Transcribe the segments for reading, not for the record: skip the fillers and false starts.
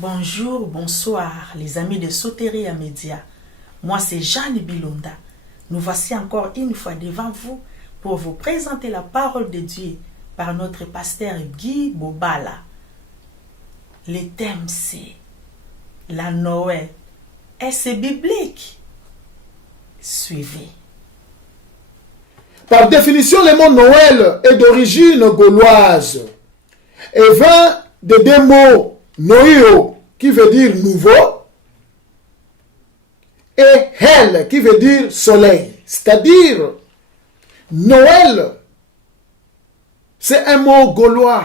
Bonjour, bonsoir les amis de Soteria Média. Moi c'est Jeanne Bilonda. Nous voici encore une fois devant vous pour vous présenter la parole de Dieu par notre pasteur Guy Bobala. Le thème c'est la Noël. Est-ce biblique? Suivez. Par définition, le mot Noël est d'origine gauloise et vient de deux mots Noio, qui veut dire nouveau, et Hel, qui veut dire soleil. C'est-à-dire, Noël, c'est un mot gaulois.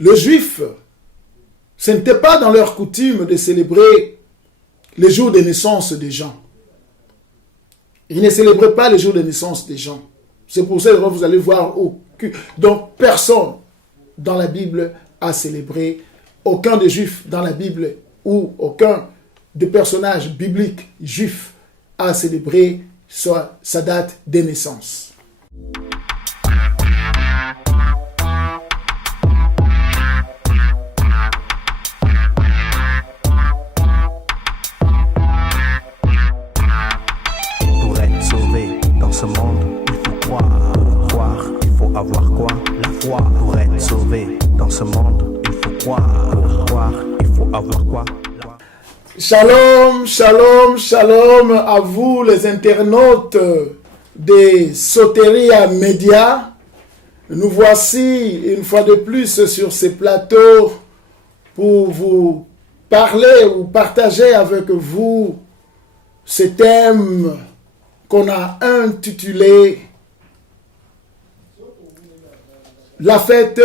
Les Juifs, ce n'était pas dans leur coutume de célébrer les jours de naissance des gens. Ils ne célébraient pas les jours de naissance des gens. C'est pour ça que vous allez voir donc personne dans la Bible a célébré, aucun des Juifs dans la Bible ou aucun des personnages bibliques juifs a célébré sa date de naissance. Pour être sauvé dans ce monde, il faut croire. Il faut avoir quoi? La foi. Pour être sauvé dans ce monde, il faut croire. Il faut avoir quoi? Shalom, shalom, shalom à vous les internautes de Soteria Média. Nous voici une fois de plus sur ces plateaux pour vous parler ou partager avec vous ce thème qu'on a intitulé la fête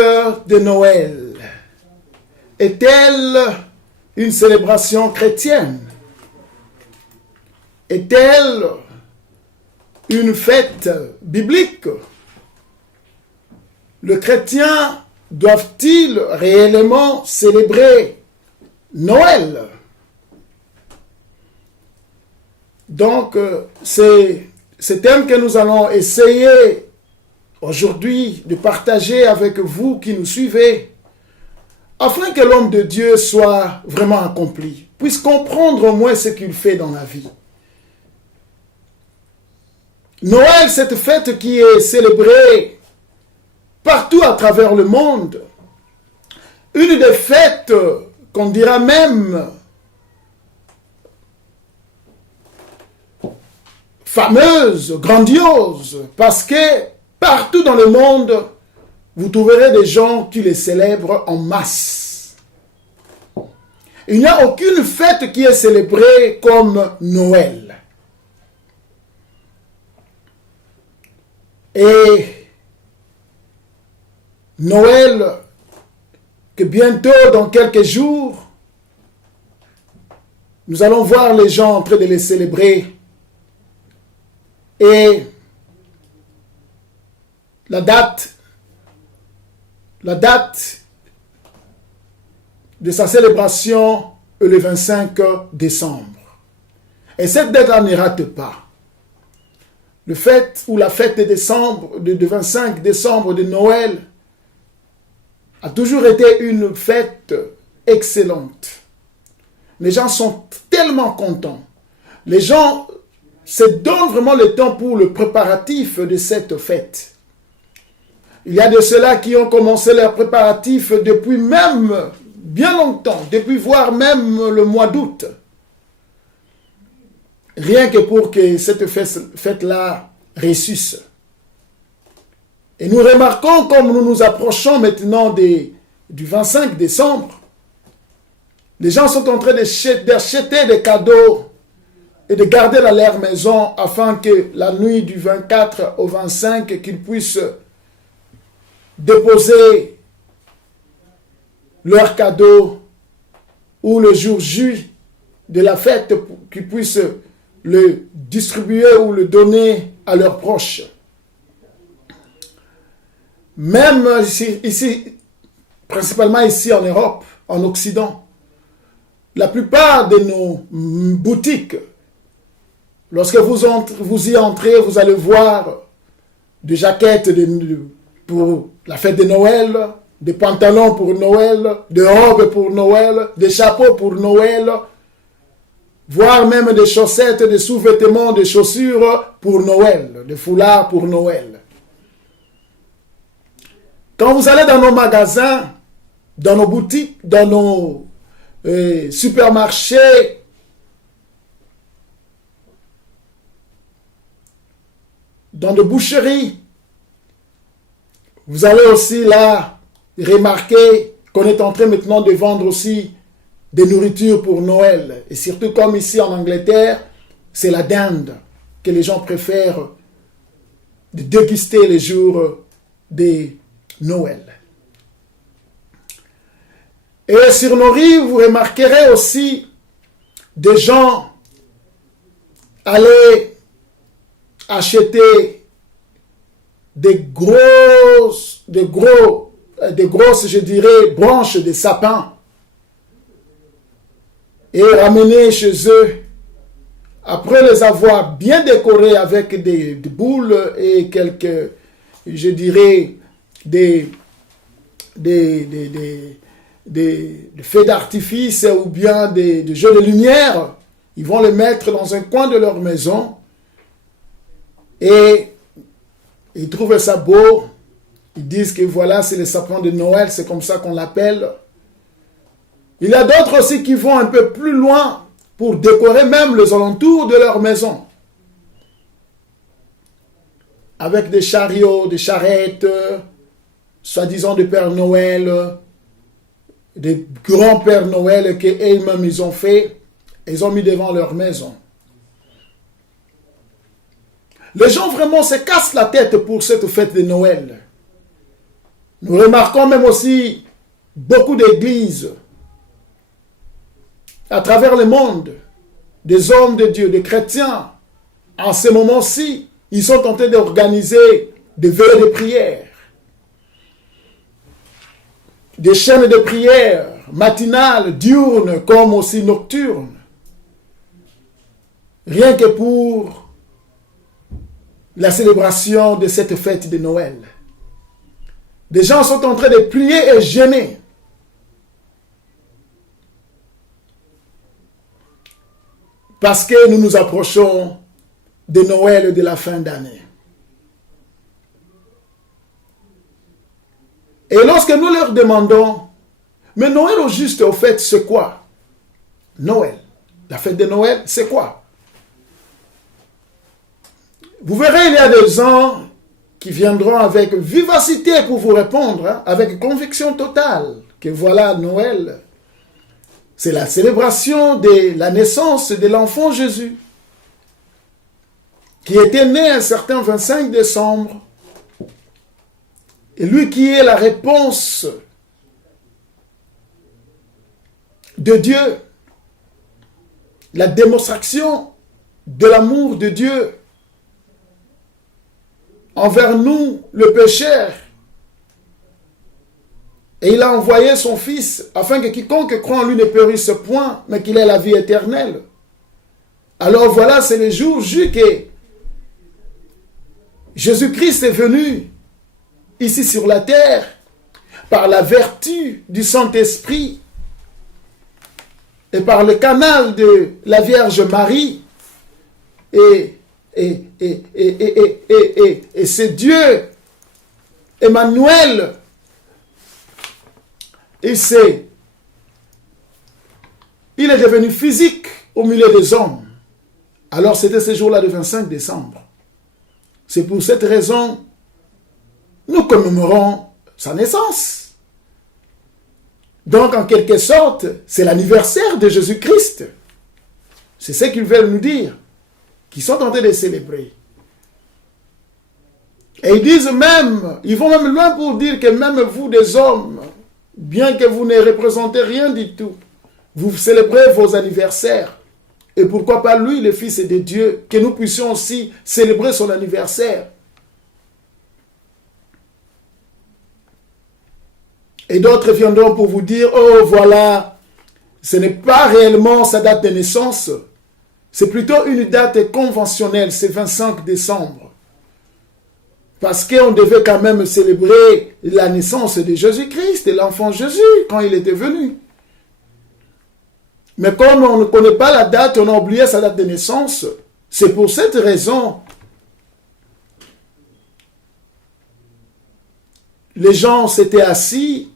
de Noël. Est-elle une célébration chrétienne? Est-elle une fête biblique? Les chrétiens doivent-ils réellement célébrer Noël? Donc, c'est ce thème que nous allons essayer aujourd'hui de partager avec vous qui nous suivez, afin que l'homme de Dieu soit vraiment accompli, puisse comprendre au moins ce qu'il fait dans la vie. Noël, cette fête qui est célébrée partout à travers le monde, une des fêtes qu'on dira même fameuse, grandiose, parce que partout dans le monde, vous trouverez des gens qui les célèbrent en masse. Il n'y a aucune fête qui est célébrée comme Noël. Et Noël, que bientôt, dans quelques jours, nous allons voir les gens en train de les célébrer. Et la date de sa célébration est le 25 décembre. Et cette date ne rate pas. La fête de décembre, de 25 décembre de Noël, a toujours été une fête excellente. Les gens sont tellement contents. Les gens se donnent vraiment le temps pour le préparatif de cette fête. Il y a de ceux-là qui ont commencé leurs préparatifs depuis même bien longtemps, depuis voire même le mois d'août. Rien que pour que cette fête-là réussisse. Et nous remarquons, comme nous nous approchons maintenant du 25 décembre, les gens sont en train d'acheter des cadeaux et de garder dans leur maison afin que la nuit du 24 au 25, qu'ils puissent déposer leurs cadeaux ou le jour J de la fête, qu'ils puissent le distribuer ou le donner à leurs proches. Même ici, principalement ici en Europe, en Occident, la plupart de nos boutiques, lorsque vous y entrez, vous allez voir de jaquettes pour la fête de Noël, des pantalons pour Noël, des robes pour Noël, des chapeaux pour Noël, voire même des chaussettes, des sous-vêtements, des chaussures pour Noël, des foulards pour Noël. Quand vous allez dans nos magasins, dans nos boutiques, dans nos supermarchés, dans des boucheries, vous allez aussi là remarquer qu'on est en train maintenant de vendre aussi des nourritures pour Noël. Et surtout comme ici en Angleterre, c'est la dinde que les gens préfèrent de déguster les jours de Noël. Et sur nos rives, vous remarquerez aussi des gens aller acheter des grosses, je dirais, branches de sapin et ramener chez eux, après les avoir bien décorés avec des boules et quelques, je dirais, des feux d'artifice ou bien des jeux de lumière. Ils vont les mettre dans un coin de leur maison et ils trouvent ça beau. Ils disent que voilà, c'est le sapin de Noël, c'est comme ça qu'on l'appelle. Il y a d'autres aussi qui vont un peu plus loin pour décorer même les alentours de leur maison. Avec des chariots, des charrettes, soi-disant de Père Noël, des grands Pères Noël qu'eux-mêmes ils ont fait, ils ont mis devant leur maison. Les gens vraiment se cassent la tête pour cette fête de Noël. Nous remarquons même aussi beaucoup d'églises à travers le monde, des hommes de Dieu, des chrétiens. En ce moment-ci, ils sont en train d'organiser des veillées de prière, des chaînes de prière matinales, diurnes, comme aussi nocturnes. Rien que pour la célébration de cette fête de Noël. Des gens sont en train de prier et jeûner. Parce que nous nous approchons de Noël de la fin d'année. Et lorsque nous leur demandons, mais Noël au juste, au fait, c'est quoi? Noël. La fête de Noël, c'est quoi? Vous verrez, il y a des gens qui viendront avec vivacité pour vous répondre, hein, avec conviction totale, que voilà, Noël, c'est la célébration de la naissance de l'enfant Jésus, qui était né un certain 25 décembre, et lui qui est la réponse de Dieu, la démonstration de l'amour de Dieu envers nous, le pécheur. Et il a envoyé son Fils afin que quiconque croit en lui ne périsse point, mais qu'il ait la vie éternelle. Alors voilà, c'est le jour que Jésus-Christ est venu ici sur la terre par la vertu du Saint-Esprit et par le canal de la Vierge Marie. Et c'est Dieu, Emmanuel. Il est devenu physique au milieu des hommes. Alors c'était ce jour-là du 25 décembre. C'est pour cette raison nous commémorons sa naissance. Donc en quelque sorte, c'est l'anniversaire de Jésus-Christ. C'est ce qu'ils veulent nous dire, qu'ils sont en train de célébrer. Et ils disent même, ils vont même loin pour dire que même vous des hommes, bien que vous ne représentez rien du tout, vous célébrez vos anniversaires. Et pourquoi pas lui, le Fils de Dieu, que nous puissions aussi célébrer son anniversaire. Et d'autres viendront pour vous dire, oh voilà, ce n'est pas réellement sa date de naissance, c'est plutôt une date conventionnelle, c'est 25 décembre. Parce qu'on devait quand même célébrer la naissance de Jésus-Christ, de l'enfant Jésus, quand il était venu. Mais comme on ne connaît pas la date, on a oublié sa date de naissance. C'est pour cette raison les gens s'étaient assis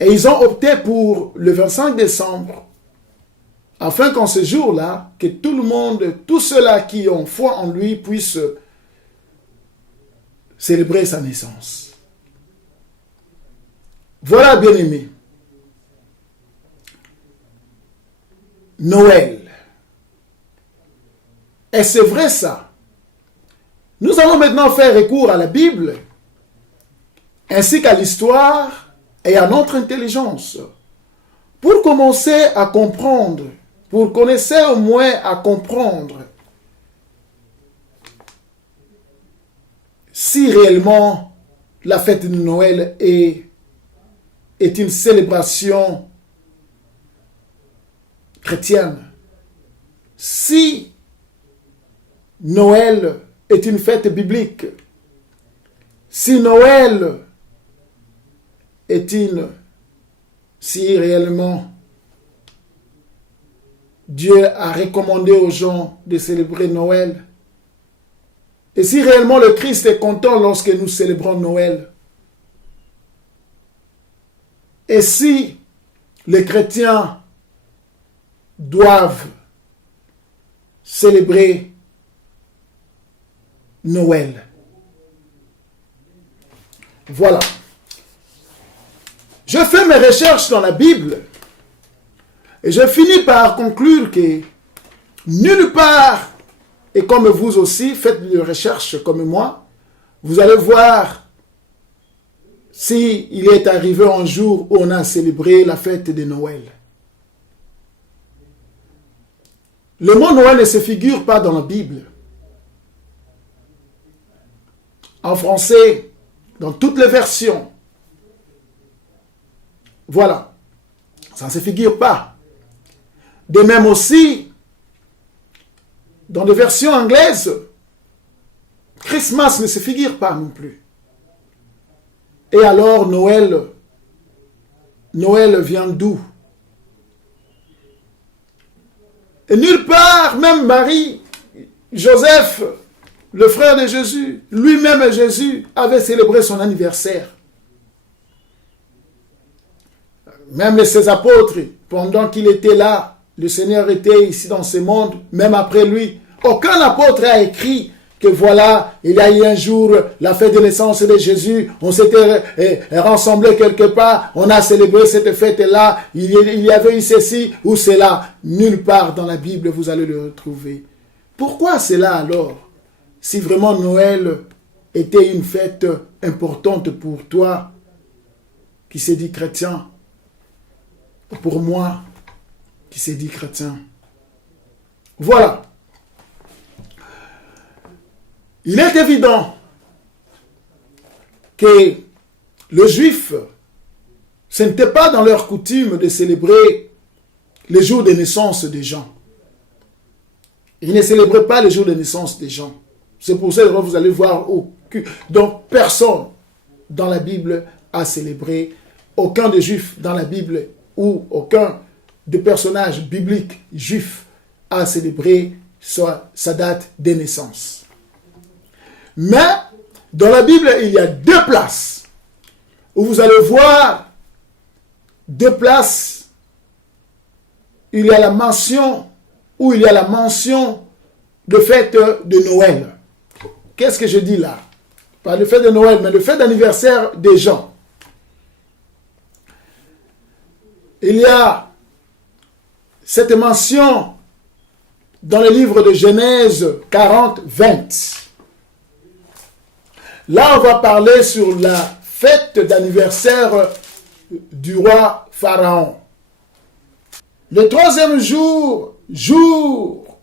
et ils ont opté pour le 25 décembre, afin qu'en ce jour-là, que tout le monde, tous ceux-là qui ont foi en lui, puissent célébrer sa naissance. Voilà, bien-aimés, Noël. Et c'est vrai ça. Nous allons maintenant faire recours à la Bible, ainsi qu'à l'histoire et à notre intelligence, pour commencer à comprendre, pour connaître au moins à comprendre si réellement la fête de Noël est une célébration chrétienne. Si Noël est une fête biblique, si Noël si réellement Dieu a recommandé aux gens de célébrer Noël, et si réellement le Christ est content lorsque nous célébrons Noël, et si les chrétiens doivent célébrer Noël. Voilà. Je fais mes recherches dans la Bible et je finis par conclure que nulle part, et comme vous aussi, faites des recherches comme moi, vous allez voir s'il est arrivé un jour où on a célébré la fête de Noël. Le mot Noël ne se figure pas dans la Bible. En français, dans toutes les versions. Voilà. Ça ne se figure pas. De même aussi, dans les versions anglaises, Christmas ne se figure pas non plus. Et alors, Noël vient d'où? Et nulle part, même Marie, Joseph, le frère de Jésus, lui-même Jésus, avait célébré son anniversaire. Même ses apôtres, pendant qu'il était là, le Seigneur était ici dans ce monde, même après lui, aucun apôtre a écrit que voilà, il y a eu un jour la fête de naissance de Jésus, on s'était rassemblés quelque part, on a célébré cette fête-là, il y avait eu ceci ou cela. Nulle part dans la Bible vous allez le retrouver. Pourquoi cela alors? Si vraiment Noël était une fête importante pour toi, qui s'est dit chrétien, pour moi, qui s'est dit chrétien. Voilà. Il est évident que les Juifs, ce n'était pas dans leur coutume de célébrer les jours de naissance des gens. Ils ne célébraient pas les jours de naissance des gens. C'est pour ça que vous allez voir, donc personne dans la Bible a célébré, aucun des Juifs dans la Bible ou aucun des personnages bibliques juifs a célébré sa date de naissance. Mais dans la Bible, il y a deux places où vous allez voir deux places. Il y a la mention de fête de Noël. Qu'est-ce que je dis là? Pas le fête de Noël, mais le fête d'anniversaire des gens. Il y a cette mention dans le livre de Genèse 40, 20. Là, on va parler sur la fête d'anniversaire du roi Pharaon. Le troisième jour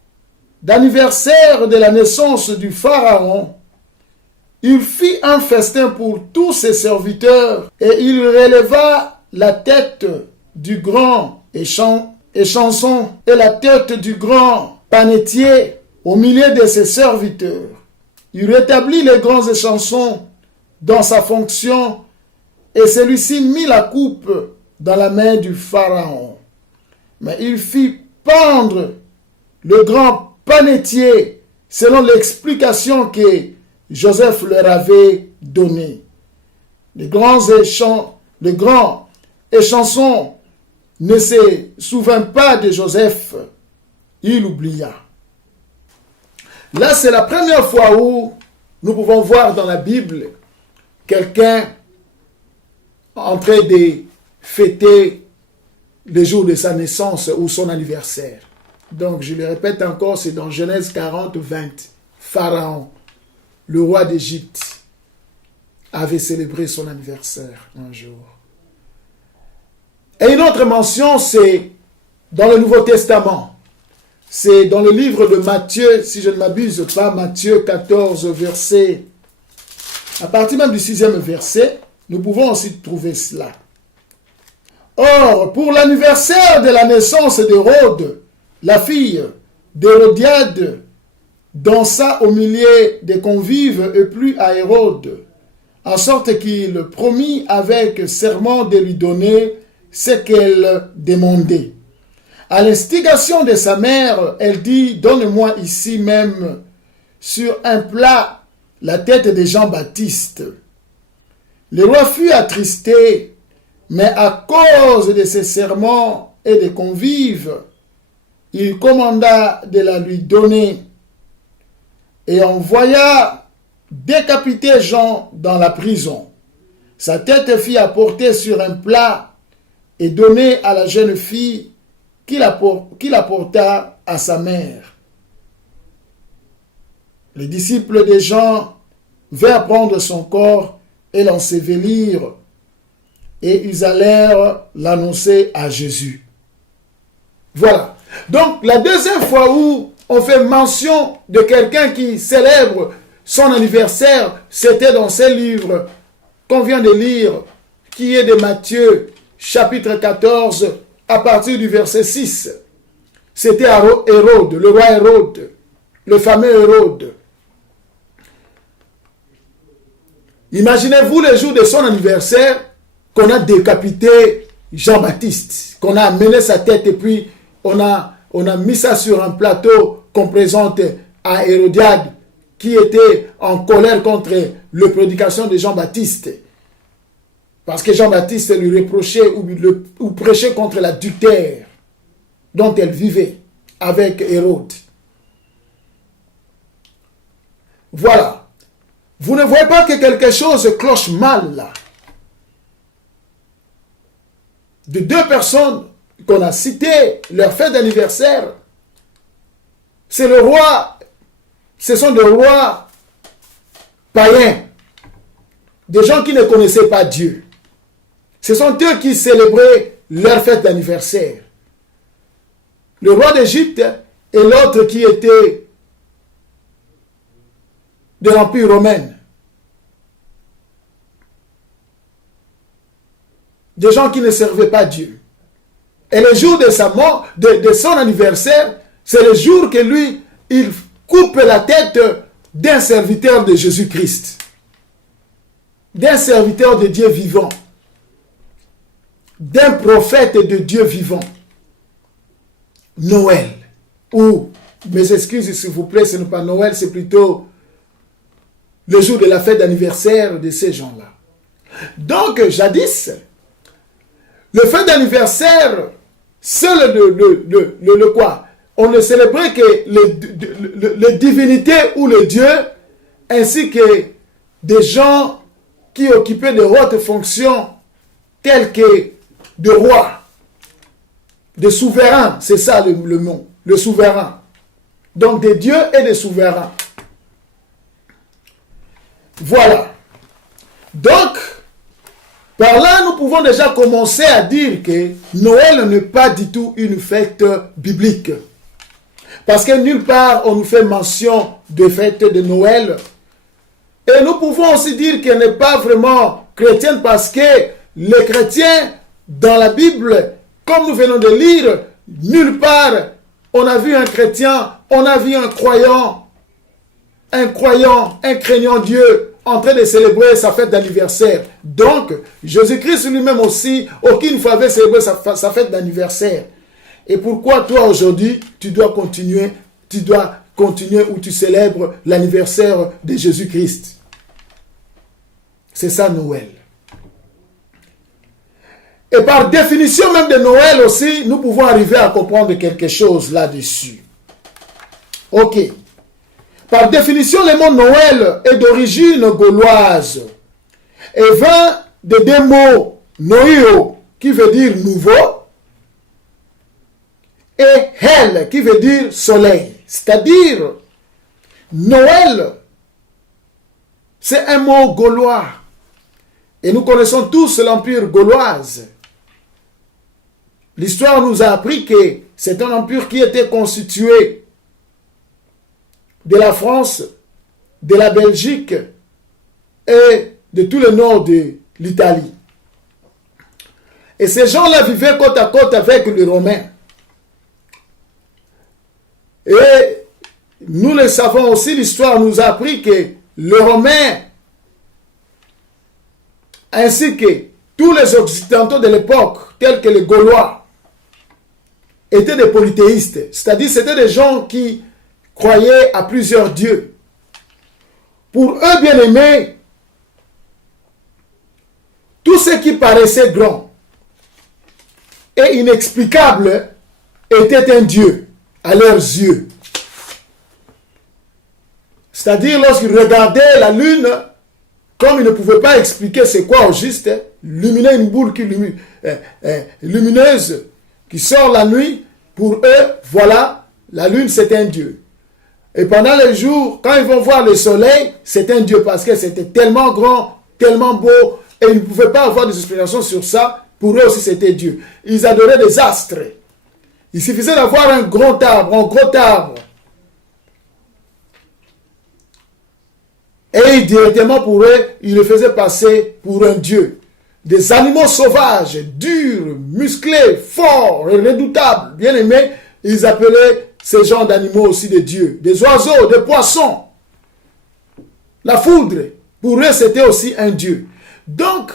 d'anniversaire de la naissance du Pharaon, il fit un festin pour tous ses serviteurs et il releva la tête du grand échanson et la tête du grand panetier au milieu de ses serviteurs. il rétablit les grands échansons dans sa fonction et celui-ci mit la coupe dans la main du Pharaon. Mais il fit pendre le grand panetier selon l'explication que Joseph leur avait donnée. Le grand échanson ne se souvint pas de Joseph, il oublia. Là, c'est la première fois où nous pouvons voir dans la Bible quelqu'un en train de fêter le jour de sa naissance ou son anniversaire. Donc, je le répète encore, c'est dans Genèse 40, 20. Pharaon, le roi d'Égypte, avait célébré son anniversaire un jour. Et une autre mention, c'est dans le Nouveau Testament. C'est dans le livre de Matthieu, si je ne m'abuse pas, Matthieu 14, verset. À partir même du 6e verset, nous pouvons aussi trouver cela. Or, pour l'anniversaire de la naissance d'Hérode, la fille d'Hérodiade dansa au milieu des convives et plut à Hérode, en sorte qu'il promit avec serment de lui donner ce qu'elle demandait. À l'instigation de sa mère, elle dit, donne-moi ici même sur un plat la tête de Jean-Baptiste. Le roi fut attristé, mais à cause de ses serments et des convives, il commanda de la lui donner et envoya décapiter Jean dans la prison. Sa tête fut apportée sur un plat et donnée à la jeune fille qui l'apporta à sa mère. Les disciples de Jean vinrent prendre son corps et l'ensevelir, et ils allèrent l'annoncer à Jésus. Voilà. Donc, la deuxième fois où on fait mention de quelqu'un qui célèbre son anniversaire, c'était dans ce livre qu'on vient de lire, qui est de Matthieu, chapitre 14, à partir du verset 6. C'était Hérode, le roi Hérode, le fameux Hérode. Imaginez-vous le jour de son anniversaire qu'on a décapité Jean-Baptiste, qu'on a amené sa tête et puis on a mis ça sur un plateau qu'on présente à Hérodiade qui était en colère contre la prédication de Jean-Baptiste. Parce que Jean-Baptiste lui reprochait ou prêchait contre l'adultère dont elle vivait avec Hérode. Voilà. Vous ne voyez pas que quelque chose cloche mal là. De deux personnes qu'on a citées, leur fête d'anniversaire, c'est le roi, ce sont des rois païens, des gens qui ne connaissaient pas Dieu. Ce sont eux qui célébraient leur fête d'anniversaire. Le roi d'Égypte et l'autre qui était de l'Empire romain. Des gens qui ne servaient pas Dieu. Et le jour de sa mort, de son anniversaire, c'est le jour que lui, il coupe la tête d'un serviteur de Jésus-Christ. D'un serviteur de Dieu vivant. D'un prophète de Dieu vivant. Noël. Ou, mes excuses s'il vous plaît, ce n'est pas Noël, c'est plutôt le jour de la fête d'anniversaire de ces gens-là. Donc, jadis, le fête d'anniversaire, seul le quoi? On ne célébrait que les divinités ou le Dieu, ainsi que des gens qui occupaient de hautes fonctions, telles que de rois, de souverains, c'est ça le nom, le souverain. Donc des dieux et des souverains. Voilà. Donc, par là, nous pouvons déjà commencer à dire que Noël n'est pas du tout une fête biblique. Parce que nulle part on nous fait mention de fête de Noël. Et nous pouvons aussi dire qu'elle n'est pas vraiment chrétienne parce que les chrétiens, dans la Bible, comme nous venons de lire, nulle part on a vu un chrétien, on a vu un croyant, un croyant, un craignant Dieu, en train de célébrer sa fête d'anniversaire. Donc, Jésus-Christ lui-même aussi, aucune fois avait célébré sa fête d'anniversaire. Et pourquoi toi aujourd'hui, tu dois continuer où tu célèbres l'anniversaire de Jésus-Christ? C'est ça Noël. Et par définition même de Noël aussi, nous pouvons arriver à comprendre quelque chose là-dessus. Ok. Par définition, le mot Noël est d'origine gauloise et vient de deux mots, noio, qui veut dire nouveau, et hel, qui veut dire soleil. C'est-à-dire, Noël, c'est un mot gaulois. Et nous connaissons tous l'empire gauloise. L'histoire nous a appris que c'est un empire qui était constitué de la France, de la Belgique et de tout le nord de l'Italie. Et ces gens-là vivaient côte à côte avec les Romains. Et nous le savons aussi, l'histoire nous a appris que les Romains, ainsi que tous les Occidentaux de l'époque, tels que les Gaulois, étaient des polythéistes. C'est-à-dire, c'était des gens qui croyaient à plusieurs dieux. Pour eux, bien-aimés, tout ce qui paraissait grand et inexplicable était un dieu à leurs yeux. C'est-à-dire, lorsqu'ils regardaient la lune, comme ils ne pouvaient pas expliquer c'est quoi au juste, luminer une boule lumineuse qui sort la nuit, pour eux, voilà, la lune c'est un dieu. Et pendant les jours, quand ils vont voir le soleil, c'est un dieu parce que c'était tellement grand, tellement beau, et ils ne pouvaient pas avoir des explications sur ça. Pour eux aussi c'était Dieu. Ils adoraient des astres. Il suffisait d'avoir un gros arbre. Et directement pour eux, ils le faisaient passer pour un dieu. Des animaux sauvages, durs, musclés, forts et redoutables, bien aimés, ils appelaient ces genres d'animaux aussi des dieux. Des oiseaux, des poissons. La foudre, pour eux, c'était aussi un dieu. Donc,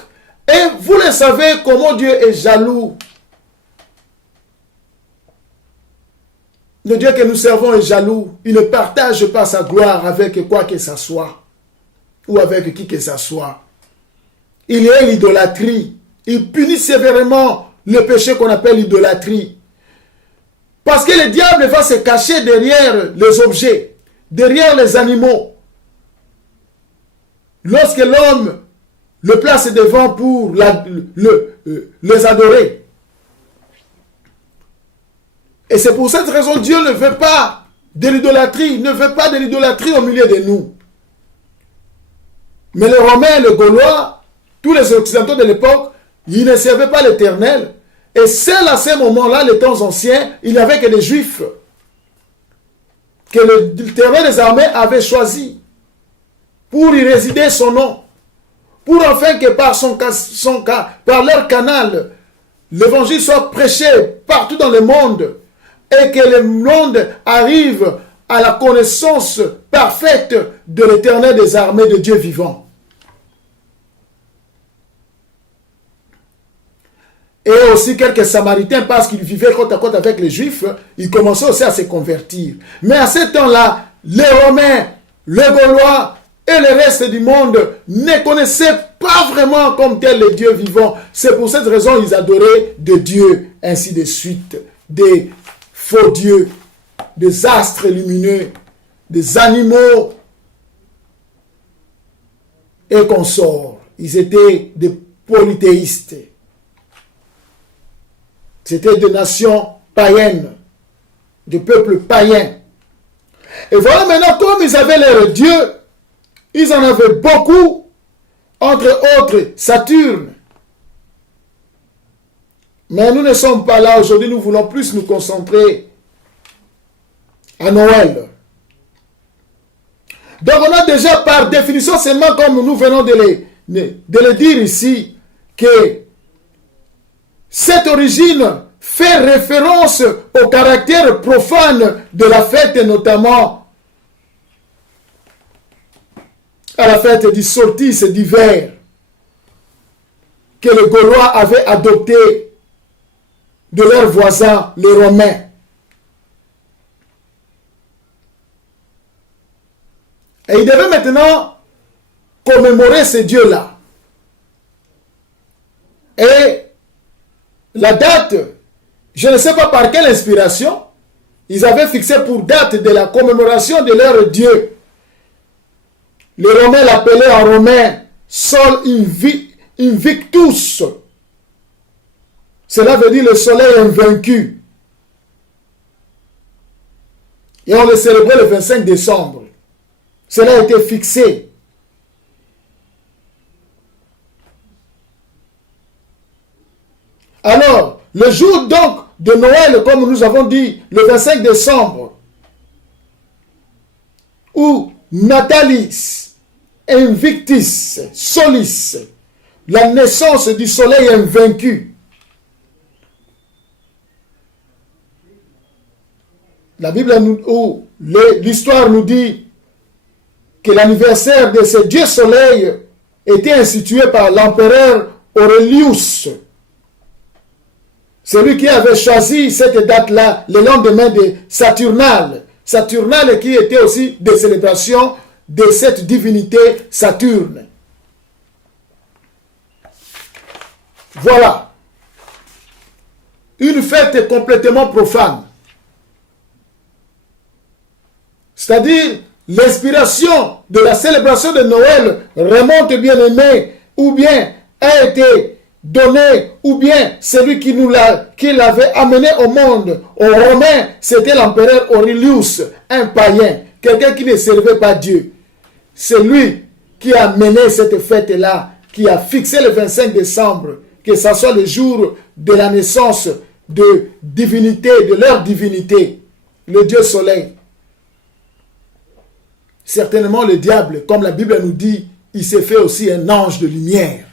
et vous le savez comment Dieu est jaloux. Le Dieu que nous servons est jaloux. Il ne partage pas sa gloire avec quoi que ce soit. Ou avec qui que ce soit. Il y a l'idolâtrie. Il punit sévèrement le péché qu'on appelle l'idolâtrie. Parce que le diable va se cacher derrière les objets, derrière les animaux. Lorsque l'homme le place devant pour les adorer. Et c'est pour cette raison que Dieu ne veut pas de l'idolâtrie. Il ne veut pas de l'idolâtrie au milieu de nous. Mais les Romains, les Gaulois, tous les Occidentaux de l'époque, ils ne servaient pas l'Éternel. Et seul à ce moment-là, les temps anciens, il n'y avait que des Juifs que l'Éternel des armées avait choisi pour y résider son nom. Pour enfin que par leur canal, l'évangile soit prêché partout dans le monde et que le monde arrive à la connaissance parfaite de l'Éternel des armées de Dieu vivant. Et aussi quelques Samaritains, parce qu'ils vivaient côte à côte avec les Juifs, ils commençaient aussi à se convertir. Mais à ce temps-là, les Romains, les Gaulois et le reste du monde ne connaissaient pas vraiment comme tel les dieux vivants. C'est pour cette raison qu'ils adoraient des dieux, ainsi de suite, des faux dieux, des astres lumineux, des animaux et consorts. Ils étaient des polythéistes. C'était des nations païennes, des peuples païens. Et voilà maintenant, comme ils avaient leur Dieu, ils en avaient beaucoup, entre autres Saturne. Mais nous ne sommes pas là aujourd'hui, nous voulons plus nous concentrer à Noël. Donc on a déjà par définition, seulement comme nous venons de le dire ici, que cette origine fait référence au caractère profane de la fête, notamment à la fête du solstice d'hiver que les Gaulois avaient adopté de leurs voisins, les Romains. Et ils devaient maintenant commémorer ce Dieu-là. Et la date, je ne sais pas par quelle inspiration, ils avaient fixé pour date de la commémoration de leur Dieu. Les Romains l'appelaient en romain Sol Invictus. Cela veut dire le soleil invaincu. Et on le célébrait le 25 décembre. Cela a été fixé. Alors, le jour donc de Noël, comme nous avons dit, le 25 décembre, où Natalis Invictus Solis, la naissance du soleil invaincu. La Bible, ou l'histoire nous dit que l'anniversaire de ce Dieu soleil était institué par l'empereur Aurelius. Celui qui avait choisi cette date-là le lendemain de Saturnale. Saturnale qui était aussi des célébrations de cette divinité Saturne. Voilà. Une fête complètement profane. C'est-à-dire, l'inspiration de la célébration de Noël remonte, bien aimé, ou bien a été donné, ou bien celui qui l'avait amené au monde, aux Romains, c'était l'empereur Aurelius, un païen, quelqu'un qui ne servait pas Dieu. C'est lui qui a mené cette fête-là, qui a fixé le 25 décembre, que ce soit le jour de la naissance de divinité, de leur divinité, le Dieu soleil. Certainement le diable, comme la Bible nous dit, il s'est fait aussi un ange de lumière.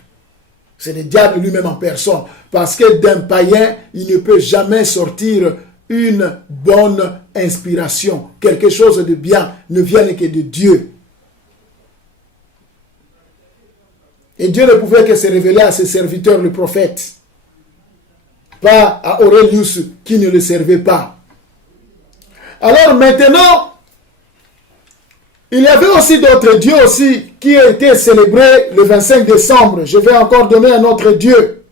C'est le diable lui-même en personne. Parce que d'un païen, il ne peut jamais sortir une bonne inspiration. Quelque chose de bien ne vient que de Dieu. Et Dieu ne pouvait que se révéler à ses serviteurs, le prophète. Pas à Aurelius qui ne le servait pas. Alors maintenant, il y avait aussi d'autres dieux aussi qui étaient célébrés le 25 décembre. Je vais encore donner un autre dieu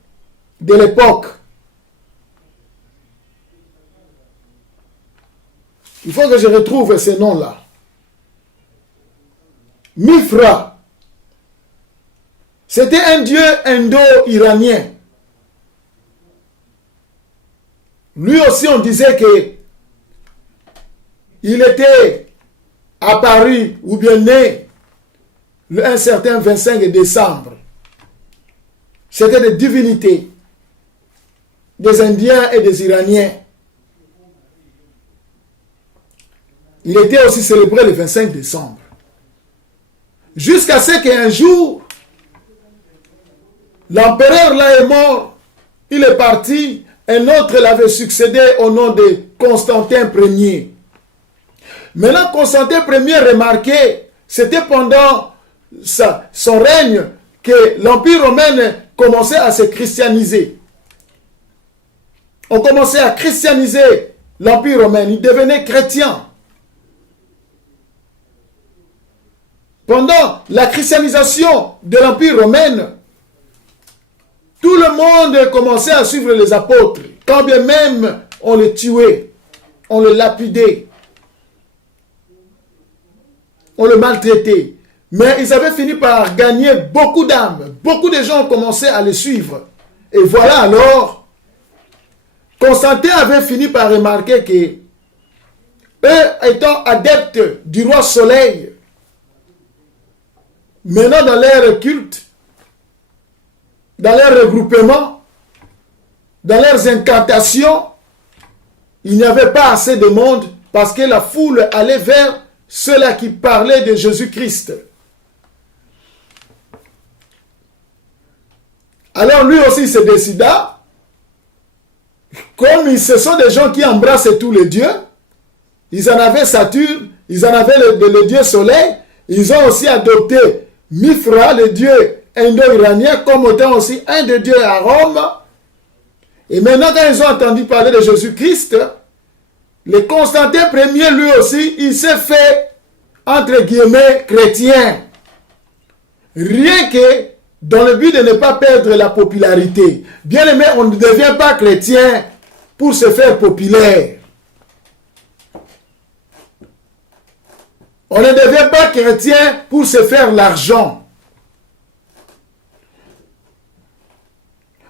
de l'époque. Il faut que je retrouve ces noms-là. Mithra. C'était un dieu indo-iranien. Lui aussi, on disait que il était apparu ou bien né un certain 25 décembre. C'était des divinités des Indiens et des Iraniens. Il était aussi célébré le 25 décembre. Jusqu'à ce qu'un jour, l'empereur là est mort, il est parti, un autre l'avait succédé au nom de Constantin Ier. Maintenant, Constantin Ier remarquait, c'était pendant son règne que l'Empire romain commençait à se christianiser. On commençait à christianiser l'Empire romain, il devenait chrétien. Pendant la christianisation de l'Empire romain, tout le monde commençait à suivre les apôtres, quand bien même on les tuait, on les lapidait, on le maltraitait. Mais ils avaient fini par gagner beaucoup d'âmes. Beaucoup de gens ont commencé à les suivre. Et voilà alors, Constantin avait fini par remarquer que, eux étant adeptes du roi Soleil, maintenant dans leur culte, dans leur regroupement, dans leurs incantations, il n'y avait pas assez de monde parce que la foule allait vers ceux-là qui parlaient de Jésus-Christ. Alors lui aussi se décida, comme ce sont des gens qui embrassent tous les dieux, ils en avaient Saturne, ils en avaient le dieu soleil, ils ont aussi adopté Mithra, le dieu indo-iranien, comme étant aussi un des dieux à Rome. Et maintenant, quand ils ont entendu parler de Jésus-Christ, le Constantin Ier, lui aussi, il s'est fait, entre guillemets, chrétien. Rien que dans le but de ne pas perdre la popularité. Bien aimé, on ne devient pas chrétien pour se faire populaire. On ne devient pas chrétien pour se faire l'argent.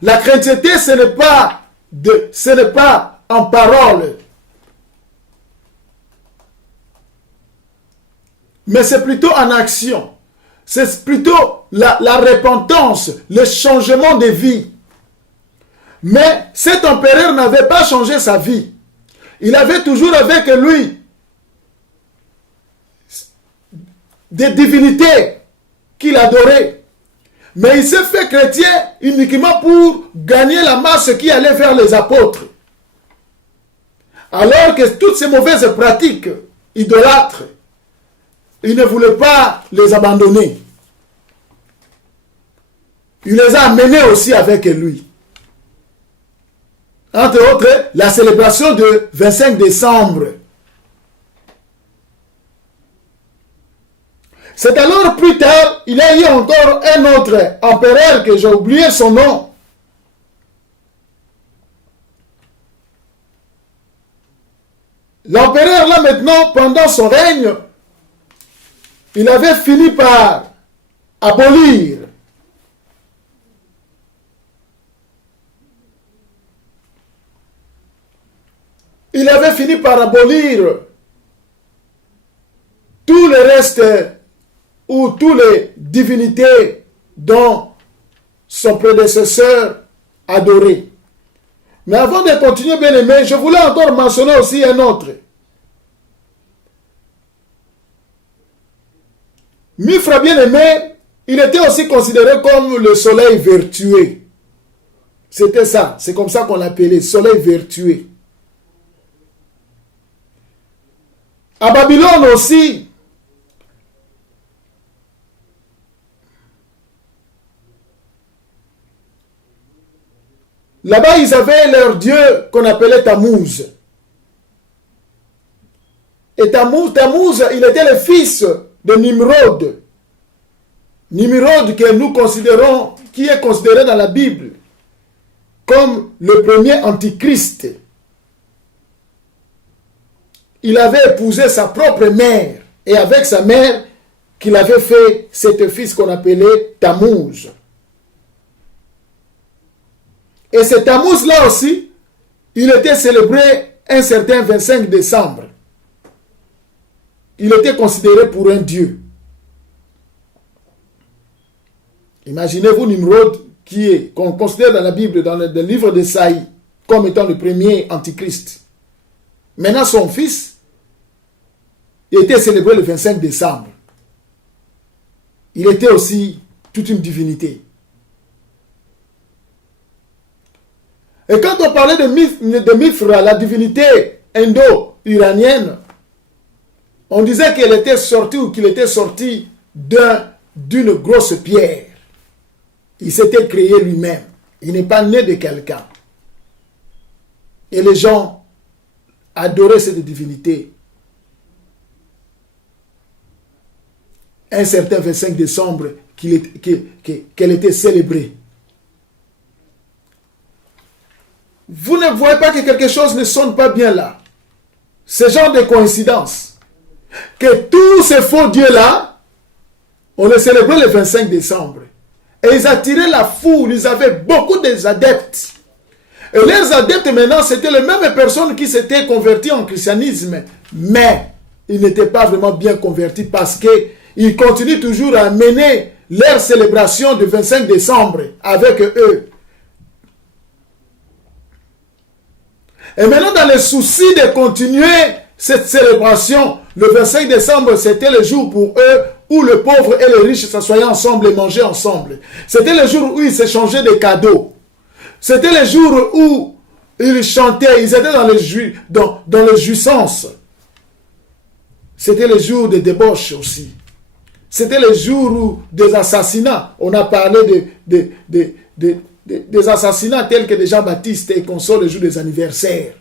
La chrétienté, ce n'est pas en parole. Mais c'est plutôt en action. C'est plutôt la repentance, le changement de vie. Mais cet empereur n'avait pas changé sa vie. Il avait toujours avec lui des divinités qu'il adorait. Mais il s'est fait chrétien uniquement pour gagner la masse qui allait vers les apôtres. Alors que toutes ces mauvaises pratiques idolâtres, il ne voulait pas les abandonner. Il les a amenés aussi avec lui. Entre autres, la célébration de 25 décembre. C'est alors plus tard, il y a eu encore un autre empereur que j'ai oublié son nom. L'empereur là maintenant, pendant son règne, il avait fini par abolir tout le reste ou toutes les divinités dont son prédécesseur adorait. Mais avant de continuer, bien aimé, je voulais encore mentionner aussi un autre. Mithra, bien aimé, il était aussi considéré comme le soleil vertueux. C'était ça, c'est comme ça qu'on l'appelait, soleil vertueux. À Babylone aussi, là-bas, ils avaient leur dieu qu'on appelait Tammuz. Et Tammuz, il était le fils de Nimrod. Nimrod que nous considérons, qui est considéré dans la Bible comme le premier antichrist. Il avait épousé sa propre mère. Et avec sa mère, qu'il avait fait cet fils qu'on appelait Tammuz. Et ce Tammuz-là aussi, il était célébré un certain 25 décembre. Il était considéré pour un dieu. Imaginez-vous Nimrod, qu'on considère dans la Bible, dans le livre d'Ésaïe, comme étant le premier antichrist. Maintenant, son fils était célébré le 25 décembre. Il était aussi toute une divinité. Et quand on parlait de Mithra, la divinité indo-iranienne, on disait qu'elle était sortie ou qu'il était sorti d'une grosse pierre. Il s'était créé lui-même. Il n'est pas né de quelqu'un. Et les gens adoraient cette divinité. Un certain 25 décembre qu'elle était célébrée. Vous ne voyez pas que quelque chose ne sonne pas bien là. Ce genre de coïncidence. Que tous ces faux dieux-là, on les célébrait le 25 décembre. Et ils attiraient la foule, ils avaient beaucoup d'adeptes. Et leurs adeptes maintenant, c'était les mêmes personnes qui s'étaient converties en christianisme. Mais ils n'étaient pas vraiment bien convertis parce qu'ils continuent toujours à mener leur célébration du 25 décembre avec eux. Et maintenant, dans le souci de continuer cette célébration, le 25 décembre, c'était le jour pour eux où le pauvre et le riche s'assoyaient ensemble et mangeaient ensemble. C'était le jour où ils s'échangeaient des cadeaux. C'était le jour où ils chantaient, ils étaient dans les jouissances. C'était le jour des débauches aussi. C'était le jour des assassinats. On a parlé des assassinats tels que de Jean-Baptiste et consorts le jour des anniversaires.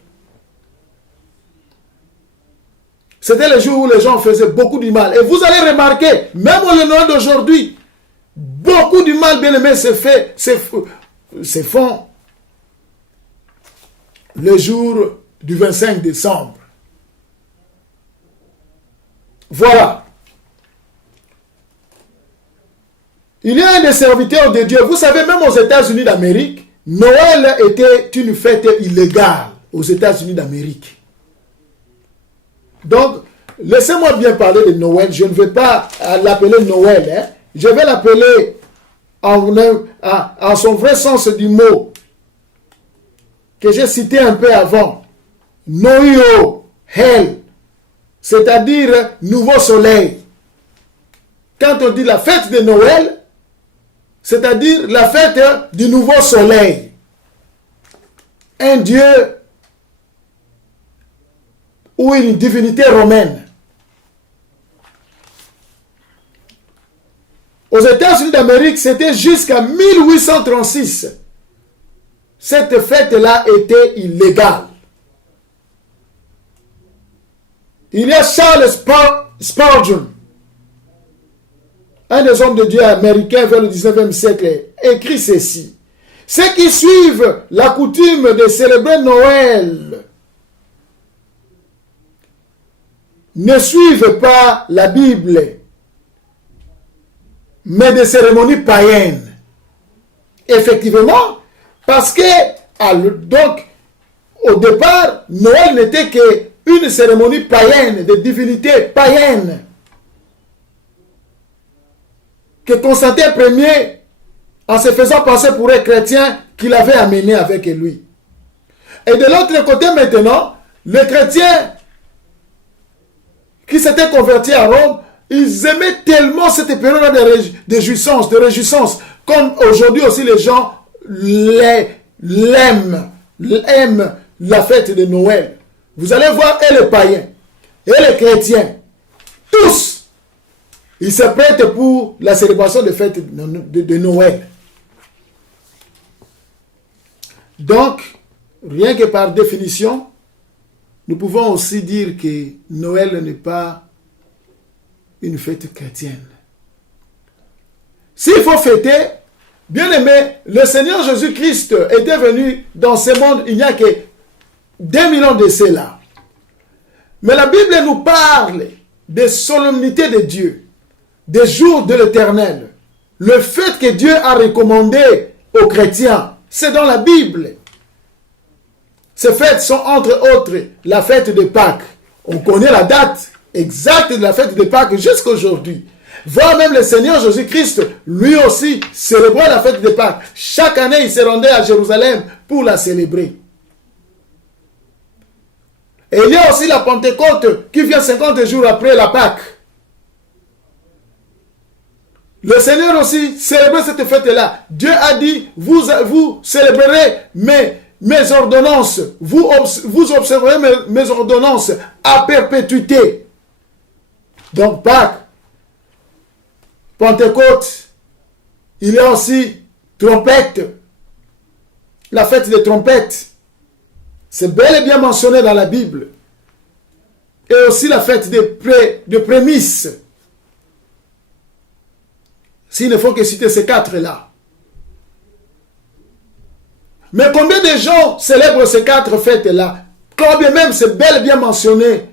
C'était le jour où les gens faisaient beaucoup du mal. Et vous allez remarquer, même au Noël d'aujourd'hui, beaucoup du mal, bien aimé, se font le jour du 25 décembre. Voilà. Il y a un des serviteurs de Dieu. Vous savez, même aux États-Unis d'Amérique, Noël était une fête illégale aux États-Unis d'Amérique. Donc, laissez-moi bien parler de Noël. Je ne vais pas l'appeler Noël. Hein. Je vais l'appeler en son vrai sens du mot que j'ai cité un peu avant. Noio, Hel, c'est-à-dire nouveau soleil. Quand on dit la fête de Noël, c'est-à-dire la fête du nouveau soleil. Un dieu ou une divinité romaine. Aux États-Unis d'Amérique, c'était jusqu'à 1836. Cette fête-là était illégale. Il y a Charles Spurgeon, un des hommes de Dieu américains vers le 19e siècle, écrit ceci. Ceux qui suivent la coutume de célébrer Noël ne suivent pas la Bible, mais des cérémonies païennes. Effectivement, parce que, donc, au départ, Noël n'était qu'une cérémonie païenne, de divinité païenne, que Constantin Ier, en se faisant passer pour un chrétien, qu'il avait amené avec lui. Et de l'autre côté maintenant, les chrétiens qui s'étaient convertis à Rome, ils aimaient tellement cette période de réjouissance, comme aujourd'hui aussi les gens aiment la fête de Noël. Vous allez voir, et les païens, et les chrétiens, tous, ils se prêtent pour la célébration de fête de Noël. Donc, rien que par définition, nous pouvons aussi dire que Noël n'est pas une fête chrétienne. S'il faut fêter, bien aimé, le Seigneur Jésus-Christ était venu dans ce monde il n'y a que 2000 ans de cela. Mais la Bible nous parle des solennités de Dieu, des jours de l'Éternel. Le fait que Dieu a recommandé aux chrétiens, c'est dans la Bible. Ces fêtes sont entre autres la fête de Pâques. On connaît la date exacte de la fête de Pâques jusqu'à aujourd'hui. Voire même le Seigneur Jésus-Christ, lui aussi, célébrait la fête de Pâques. Chaque année, il se rendait à Jérusalem pour la célébrer. Et il y a aussi la Pentecôte qui vient 50 jours après la Pâque. Le Seigneur aussi célébrait cette fête-là. Dieu a dit, vous célébrerez mes ordonnances, vous observerez mes ordonnances à perpétuité. Donc Pâques, Pentecôte, il y a aussi trompette, la fête des trompettes. C'est bel et bien mentionné dans la Bible. Et aussi la fête de prémices. S'il ne faut que citer ces quatre-là. Mais combien de gens célèbrent ces quatre fêtes-là? Combien même c'est bel et bien mentionné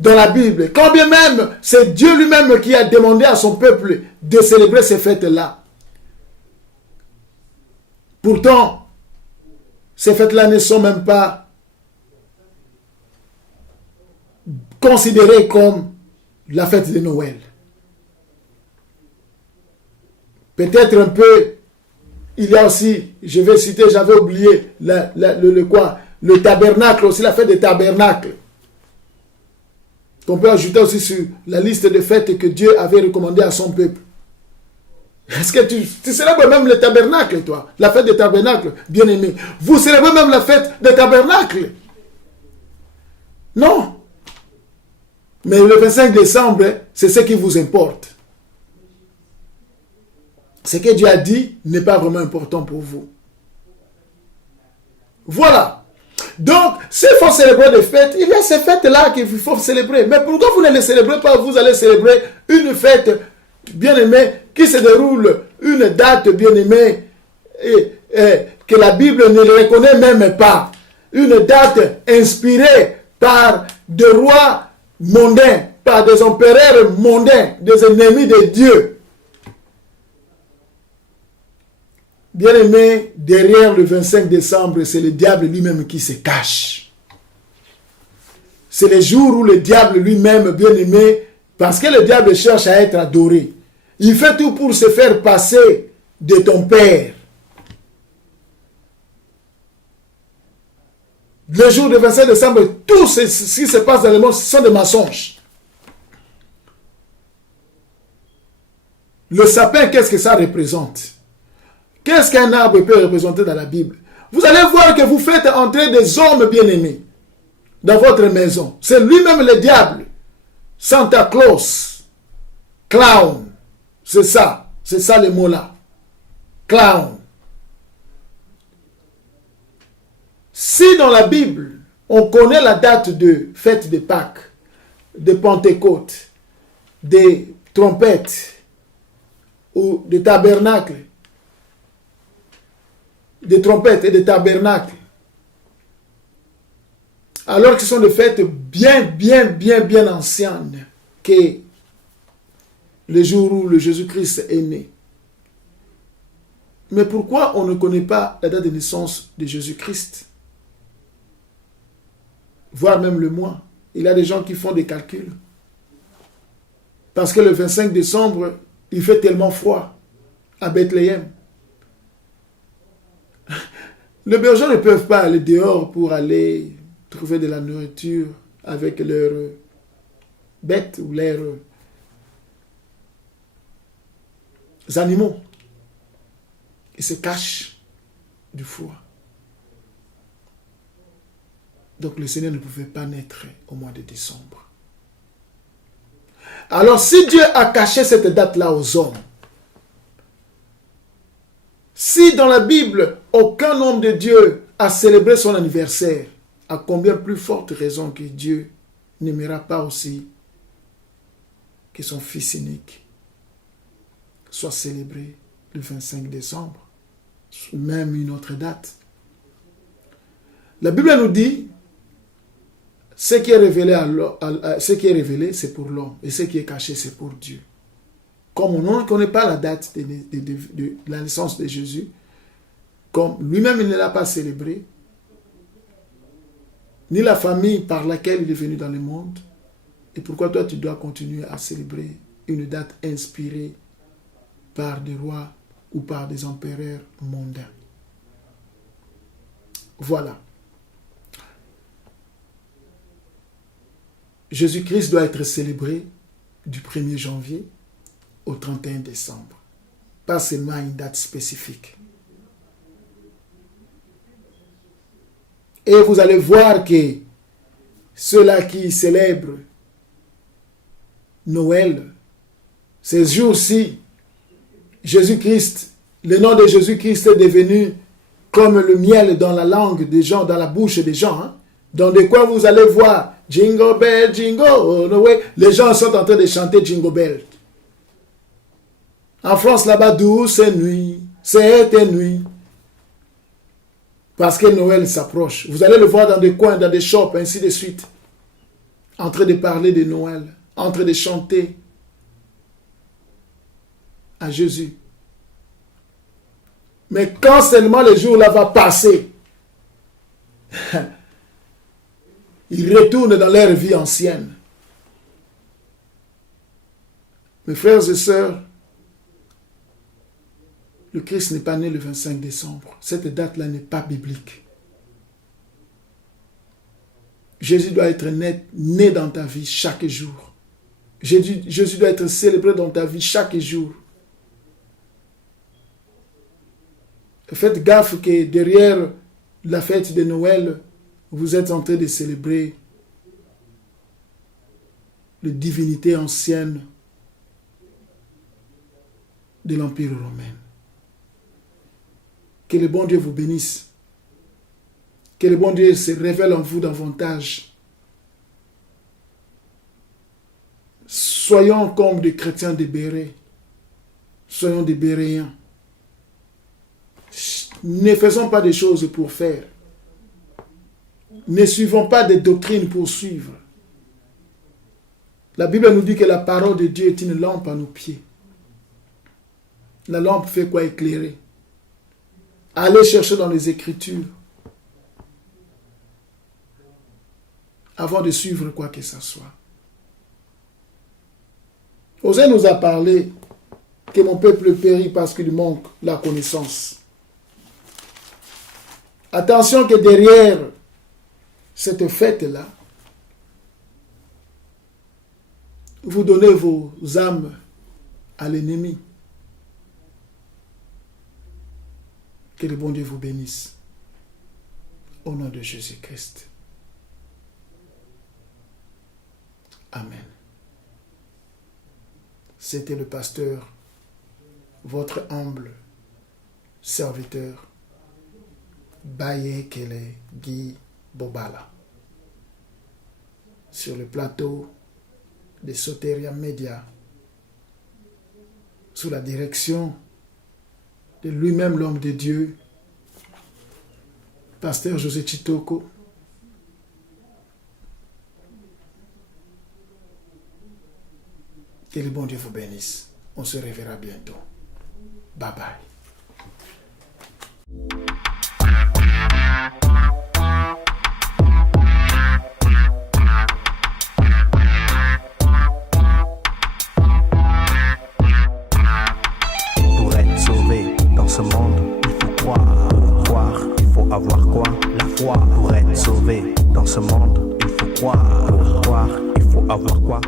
dans la Bible. Combien même c'est Dieu lui-même qui a demandé à son peuple de célébrer ces fêtes-là. Pourtant, ces fêtes-là ne sont même pas considérées comme la fête de Noël. Peut-être un peu, il y a aussi, je vais citer, j'avais oublié, le tabernacle, aussi la fête des tabernacles. Qu'on peut ajouter aussi sur la liste de fêtes que Dieu avait recommandées à son peuple. Est-ce que tu célèbres même le tabernacle, toi? La fête des tabernacles, bien aimé. Vous célébrez même la fête des tabernacles? Non. Mais le 25 décembre, c'est ce qui vous importe. ce que Dieu a dit n'est pas vraiment important pour vous. Voilà. Donc, s'il faut célébrer des fêtes, il y a ces fêtes-là qu'il faut célébrer. Mais pourquoi vous ne les célébrez pas? Vous allez célébrer une fête bien-aimée qui se déroule, une date bien-aimée que la Bible ne le reconnaît même pas. Une date inspirée par des rois mondains, par des empereurs mondains, des ennemis de Dieu. Bien-aimé, derrière le 25 décembre, c'est le diable lui-même qui se cache. C'est le jour où le diable lui-même, bien-aimé, parce que le diable cherche à être adoré, il fait tout pour se faire passer de ton père. Le jour du 25 décembre, tout ce qui se passe dans le monde, ce sont des mensonges. Le sapin, qu'est-ce que ça représente? Qu'est-ce qu'un arbre peut représenter dans la Bible? Vous allez voir que vous faites entrer des hommes bien-aimés dans votre maison. C'est lui-même le diable. Santa Claus. Clown. C'est ça le mot-là. Clown. Si dans la Bible, on connaît la date de fête de Pâques, de Pentecôte, des trompettes ou des tabernacles, des trompettes et des tabernacles, alors que ce sont des fêtes bien anciennes que le jour où le Jésus-Christ est né. Mais pourquoi on ne connaît pas la date de naissance de Jésus-Christ? Voire même le mois. Il y a des gens qui font des calculs. Parce que le 25 décembre, il fait tellement froid à Bethléem. Les bergers ne peuvent pas aller dehors pour aller trouver de la nourriture avec leurs bêtes ou leurs animaux. Ils se cachent du froid. Donc le Seigneur ne pouvait pas naître au mois de décembre. Alors si Dieu a caché cette date-là aux hommes, si dans la Bible, aucun homme de Dieu a célébré son anniversaire, à combien plus forte raison que Dieu n'aimera pas aussi que son Fils unique soit célébré le 25 décembre, ou même une autre date. La Bible nous dit, ce qui est révélé, c'est pour l'homme, et ce qui est caché, c'est pour Dieu. Comme on ne connaît pas la date de la naissance de Jésus, comme lui-même il ne l'a pas célébré, ni la famille par laquelle il est venu dans le monde, et pourquoi toi tu dois continuer à célébrer une date inspirée par des rois ou par des empereurs mondains. Voilà. Jésus-Christ doit être célébré du 1er janvier au 31 décembre. Pas seulement à une date spécifique. Et vous allez voir que ceux-là qui célèbrent Noël, ces jours-ci, Jésus-Christ, le nom de Jésus-Christ est devenu comme le miel dans la langue des gens, dans la bouche des gens. Hein? Dans de quoi vous allez voir Jingle Bell, Jingle All the Way. Les gens sont en train de chanter Jingle Bell. En France, là-bas, douce nuit, c'était nuit. Parce que Noël s'approche. Vous allez le voir dans des coins, dans des shops, ainsi de suite. En train de parler de Noël. En train de chanter à Jésus. Mais quand seulement le jour-là va passer, ils retournent dans leur vie ancienne. Mes frères et sœurs, le Christ n'est pas né le 25 décembre. Cette date-là n'est pas biblique. Jésus doit être né dans ta vie chaque jour. Jésus doit être célébré dans ta vie chaque jour. Faites gaffe que derrière la fête de Noël, vous êtes en train de célébrer les divinités anciennes de l'Empire romain. Que le bon Dieu vous bénisse. Que le bon Dieu se révèle en vous davantage. Soyons comme des chrétiens de Béret. Soyons des Béréens. Ne faisons pas des choses pour faire. Ne suivons pas des doctrines pour suivre. La Bible nous dit que la parole de Dieu est une lampe à nos pieds. La lampe fait quoi? Éclairer. Allez chercher dans les Écritures avant de suivre quoi que ce soit. Osée nous a parlé que mon peuple périt parce qu'il manque la connaissance. Attention que derrière cette fête-là, vous donnez vos âmes à l'ennemi. Que le bon Dieu vous bénisse. Au nom de Jésus-Christ. Amen. C'était le pasteur, votre humble serviteur, Baye Kele Guy Bobala, sur le plateau de Soteria Media, sous la direction de lui-même l'homme de Dieu, pasteur José Chitoko. Que le bon Dieu vous bénisse. On se reverra bientôt. Bye bye. Pour être sauvé dans ce monde, il faut croire. Pour croire, il faut avoir quoi? La foi. Pour être sauvé dans ce monde, il faut croire. Pour croire, il faut avoir quoi?